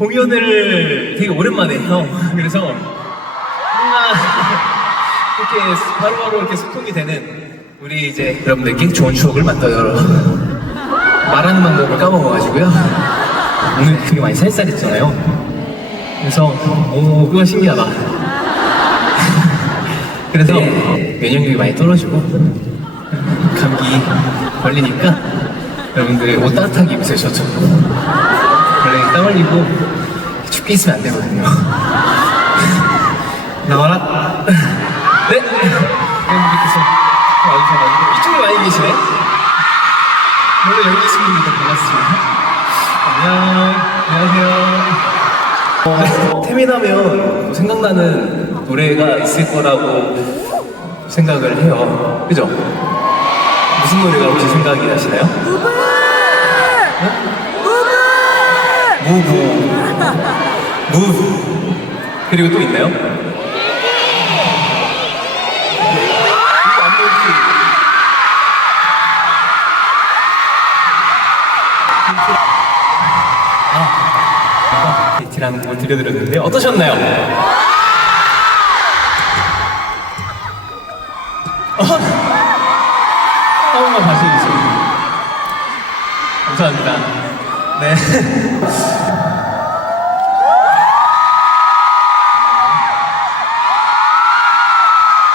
공연을 되게 오랜만에 해요. 그래서 뭔가 이렇게 바로바로 이렇게 소통이 되는 우리 이제 여러분들께 좋은 추억을 만들어 말하는 방법을 까먹어가지고요. 오늘 되게 많이 쌀쌀했잖아요. 그래서 오 그거 신기하다. 그래서 면역력이 많이 떨어지고 감기 걸리니까 여러분들 옷 따뜻하게 입으세요 저처럼 원래 땀 흘리고 춥게 있으면 안 되거든요. 나와라. 네. 여러분들께서 와주셔가지고 이쪽에 많이 계시네. 원래 여기 계신 분들 반갑습니다. 안녕. 안녕하세요. 어, 태민하면 생각나는 노래가 있을 거라고 생각을 해요. 그죠? 무슨 노래가 혹시 생각이 나시나요? 무브. 무브. 무. 그리고 또 있나요? 보이지? 아, 데이트라는 곡을 들려드렸는데 어떠셨나요? 한 번만 다시 해주세요. 감사합니다. 네.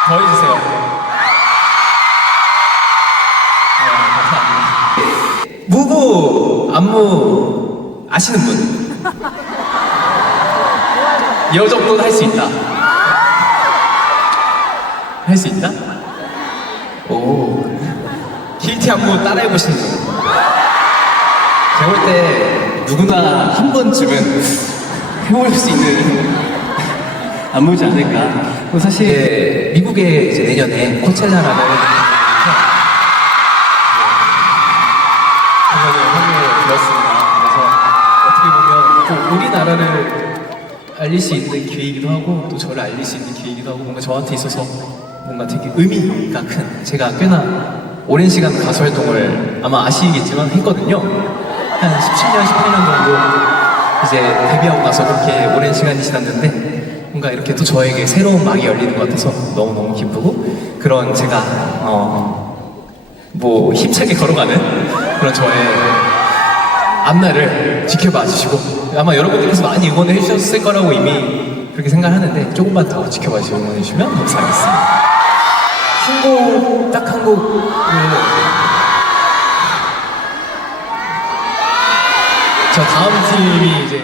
더 해주세요. 네. 무구, 안무 아시는 분? 이 정도는 할 수 있다. 할 수 있다? 오. 힐티 안무 따라해보시는 분. 볼때 누구나 한 번쯤은 해볼 수 있는 안무지 않을까. 그리고 사실 미국에 이제 내년에 코첼라라는 공연을 하게 되었습니다. 그래서 어떻게 보면 또 우리나라를 알릴 수 있는 기회이기도 하고 또 저를 알릴 수 있는 기회이기도 하고 뭔가 저한테 있어서 뭔가 되게 의미가 큰 제가 꽤나 오랜 시간 가수 활동을 아마 아시겠지만 했거든요. 한 17년, 18년 정도 이제 데뷔하고 나서 그렇게 오랜 시간이 지났는데 뭔가 이렇게 또 저에게 새로운 막이 열리는 것 같아서 너무너무 기쁘고 그런 제가 어, 뭐 힘차게 걸어가는 그런 저의 앞날을 지켜봐 주시고 아마 여러분들께서 많이 응원을 해주셨을 거라고 이미 그렇게 생각하는데 조금만 더 지켜봐 주시고 응원해 주시면 감사하겠습니다. 한 곡, 딱 한 곡 저 다음 팀이 이제